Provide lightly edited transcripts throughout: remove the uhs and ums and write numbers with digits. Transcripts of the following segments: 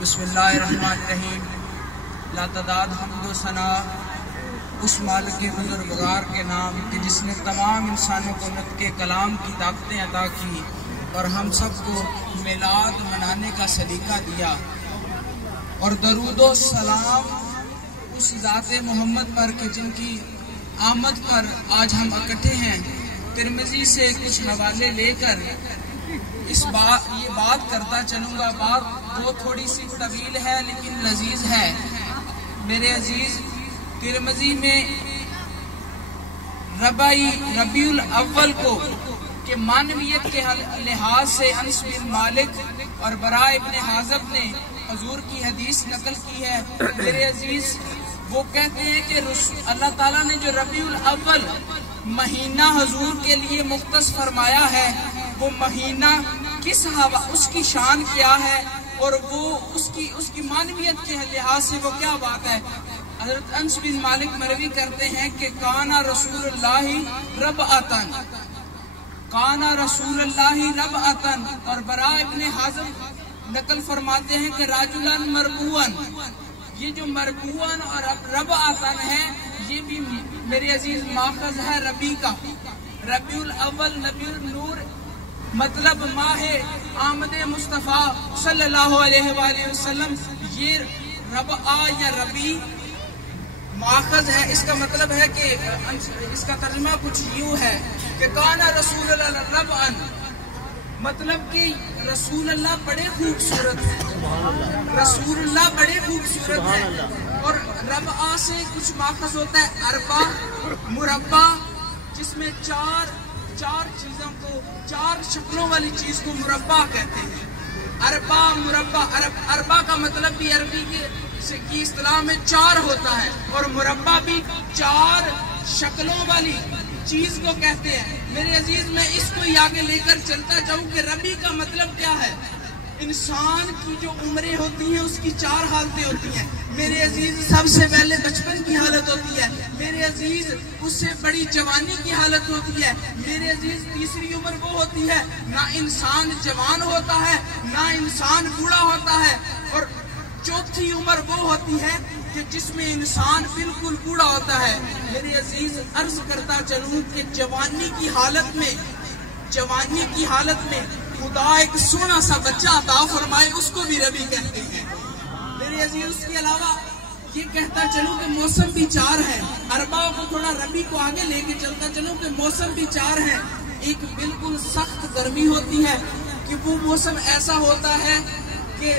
बिस्मिल्लाहिर्रहमानिर्रहीम। लातदाद हम्द व सना उस मालिक बुजुर्गवार के नाम कि जिसने तमाम इंसानों को नत्के कलाम की ताकतें अता की और हम सबको मिलाद मनाने का सलीका दिया। और दरूदो सलाम उस ज़ाते मोहम्मद पर कि जिनकी आमद पर आज हम इकट्ठे हैं। तिरमिज़ी से कुछ हवाले लेकर ये बात करता चलूँगा। बात वो थोड़ी सी तवील है लेकिन लजीज है। मेरे अजीज, तिरमिज़ी में रबीउल अव्वल को कि मानवियत के लिहाज से अनस बिन मालिक और बरा इब्न हाज़ब ने हुजूर की हदीस नकल की है। मेरे अजीज, वो कहते हैं कि अल्लाह ताला ने जो रबीउल अव्वल महीना हुजूर के लिए मुख्तस फरमाया है, वो महीना किस हवा, उसकी शान क्या है और वो उसकी मानवियत के लिहाज से वो क्या बात है। हज़रत अनस बिन मालिक मरवी करते हैं कि काना रसूलुल्लाहि रबअतन, काना रसूलुल्लाहि रबअतन। और बरा इब्न हाज़ब नकल फरमाते हैं कि राजुलन मरबूअन। ये जो मरबूअन और रबअतन है, ये भी मेरे अजीज माखज़ है रबी का। रबीउल अव्वल नबीउल नूर मतलब माह आमद मुस्तफ़ा सल्लल्लाहु अलैहि वसल्लम। ये रबआ या रबी माखज़ है। इसका मतलब है कि इसका तर्जुमा कुछ यूं है कि काना रसूलुल्लाह रबअन, मतलब कि रसूलुल्लाह बड़े खूबसूरत है, रसूलुल्लाह बड़े खूबसूरत है। और रबआ से कुछ माखज़ होता है अरबा, मुरब्बा, जिसमें चार चीजों को, चार शक्लों वाली चीज को मुरब्बा कहते हैं। अरबा, मुरब्बा, अरबा का मतलब भी अरबी की इस्तिलाह में चार होता है और मुरब्बा भी चार शक्लों वाली चीज को कहते हैं। मेरे अजीज, मैं इसको ही आगे लेकर चलता जाऊं कि रबी का मतलब क्या है। इंसान की जो उम्रें होती हैं उसकी चार हालतें होती हैं। मेरे अजीज, सबसे पहले बचपन की हालत होती है। मेरे अजीज, उससे बड़ी जवानी की हालत होती है। मेरे अजीज, तीसरी उम्र वो होती है ना इंसान जवान होता है ना इंसान बूढ़ा होता है। और चौथी उम्र वो होती है कि जिसमें इंसान बिल्कुल बूढ़ा होता है। मेरे अजीज, अर्ज करता चलूं कि जवानी की हालत में खुदा एक सोना सा बच्चा अता फरमाए, उसको भी रबी कहते हैं। मेरे अजीज, उसके अलावा ये कहता चलूं कि मौसम भी चार है। अरबाओं को थोड़ा रबी को आगे लेके चलता चलूं कि मौसम भी चार है। एक बिल्कुल सख्त गर्मी होती है कि वो मौसम ऐसा होता है कि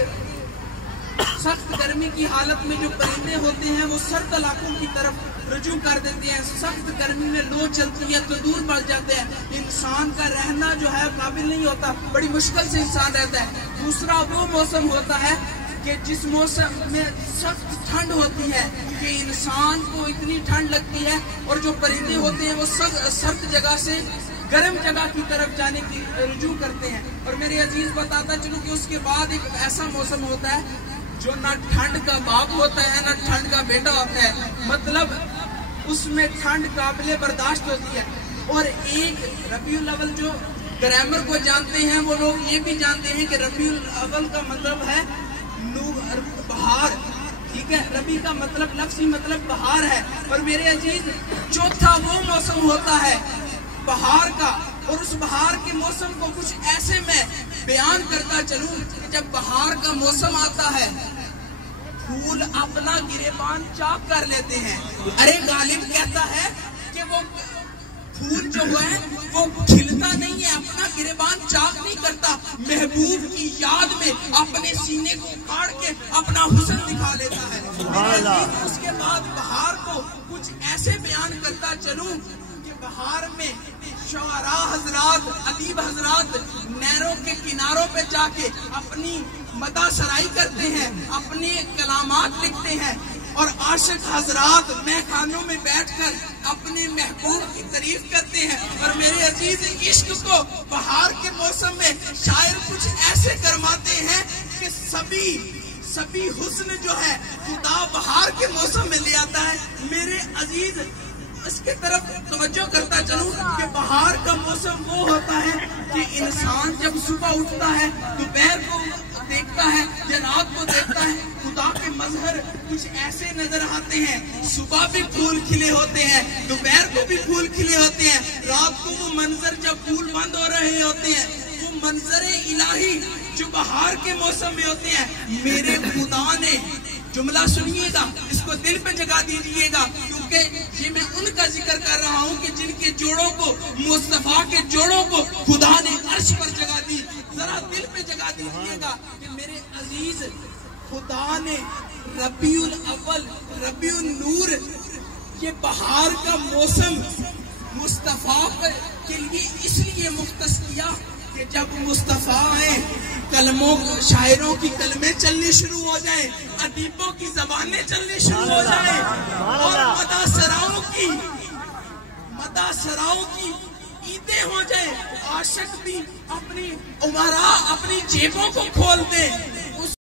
सख्त गर्मी की हालत में जो परिंदे होते हैं वो सर्द इलाकों की तरफ रुजू कर देते हैं। सख्त गर्मी में लो चलती है तो दूर बढ़ जाते हैं। इंसान का रहना जो है काबिल नहीं होता, बड़ी मुश्किल से इंसान रहता है। दूसरा वो मौसम होता है कि जिस मौसम में सख्त ठंड होती है कि इंसान को इतनी ठंड लगती है और जो परिंदे होते हैं वो सर्द जगह से गर्म जगह की तरफ जाने की रुजू करते हैं। और मेरे अजीज, बताता चलूं कि उसके बाद एक ऐसा मौसम होता है जो ना ठंड का बाप होता है ना ठंड का बेटा होता है, मतलब उसमें ठंड काबिले बर्दाश्त होती है। और एक रबीउल अव्वल, जो ग्रामर को जानते हैं वो लोग ये भी जानते हैं कि रबीउल अव्वल का मतलब है बहार, ठीक है। रबी का मतलब लफ्ज़ी मतलब बहार है। और मेरे अजीज, चौथा वो मौसम होता है बहार का। और उस बहार के मौसम को कुछ ऐसे मैं बयान करता चलूं कि जब बहार का मौसम आता है, फूल अपना गिरेबान चाक कर लेते हैं। अरे गालिब कहता है कि वो फूल जो है वो खिलता नहीं है, अपना गिरेबान चाक नहीं करता, महबूब की याद में अपने सीने को उखाड़ के अपना हुस्न दिखा लेता है। उसके बाद बहार को कुछ ऐसे बयान करता चलूं कि बहार में शुआरा हजरात, अदीब हजरात नहरों के किनारों पे जाके अपनी मदा सराई करते हैं, अपने कलामात लिखते हैं। और आशिक हजरात महखानों में बैठकर अपने महबूब की तारीफ करते हैं। और मेरे अजीज, इश्क को बहार के मौसम में शायर कुछ ऐसे करवाते हैं कि सभी हुस्न जो है खुदा बहार के मौसम में ले आता है। मेरे अजीज, इसके तरफ तवज्जो करता चलूं कि बहार का मौसम वो होता है कि इंसान जब सुबह उठता है, दोपहर को देखता है या रात को देखता मजहर कुछ ऐसे नजर आते हैं, सुबह भी फूल खिले होते हैं, दोपहर को भी फूल खिले होते हैं, रात को वो मंजर जब फूल बंद हो रहे होते हैं, वो मंजर इलाही जो बहार के मौसम में होते हैं, मेरे खुदा ने, जुमला सुनिएगा, इसको दिल पे जगा दीजिएगा, क्योंकि ये मैं उनका जिक्र कर रहा हूँ कि जिनके जोड़ों को, मुस्तफा के जोड़ों को खुदा ने अर्श पर जगा दी। जरा दिल पे जगा दीजिएगा कि मेरे अजीज खुदा ने रबीउल अव्वल, रबीउल नूर, ये बहार का मौसम मुस्तफा के लिए इसलिए मुख्तस किया कि जब मुस्तफा आए, कलमों, शायरों की कलमें चलनी शुरू हो जाए, अदीबों की जबानें चलनी शुरू हो जाए, और मदासराओं की ईदें हो जाए, आशिक भी अपनी उमरा, अपनी जेबों को खोल दे,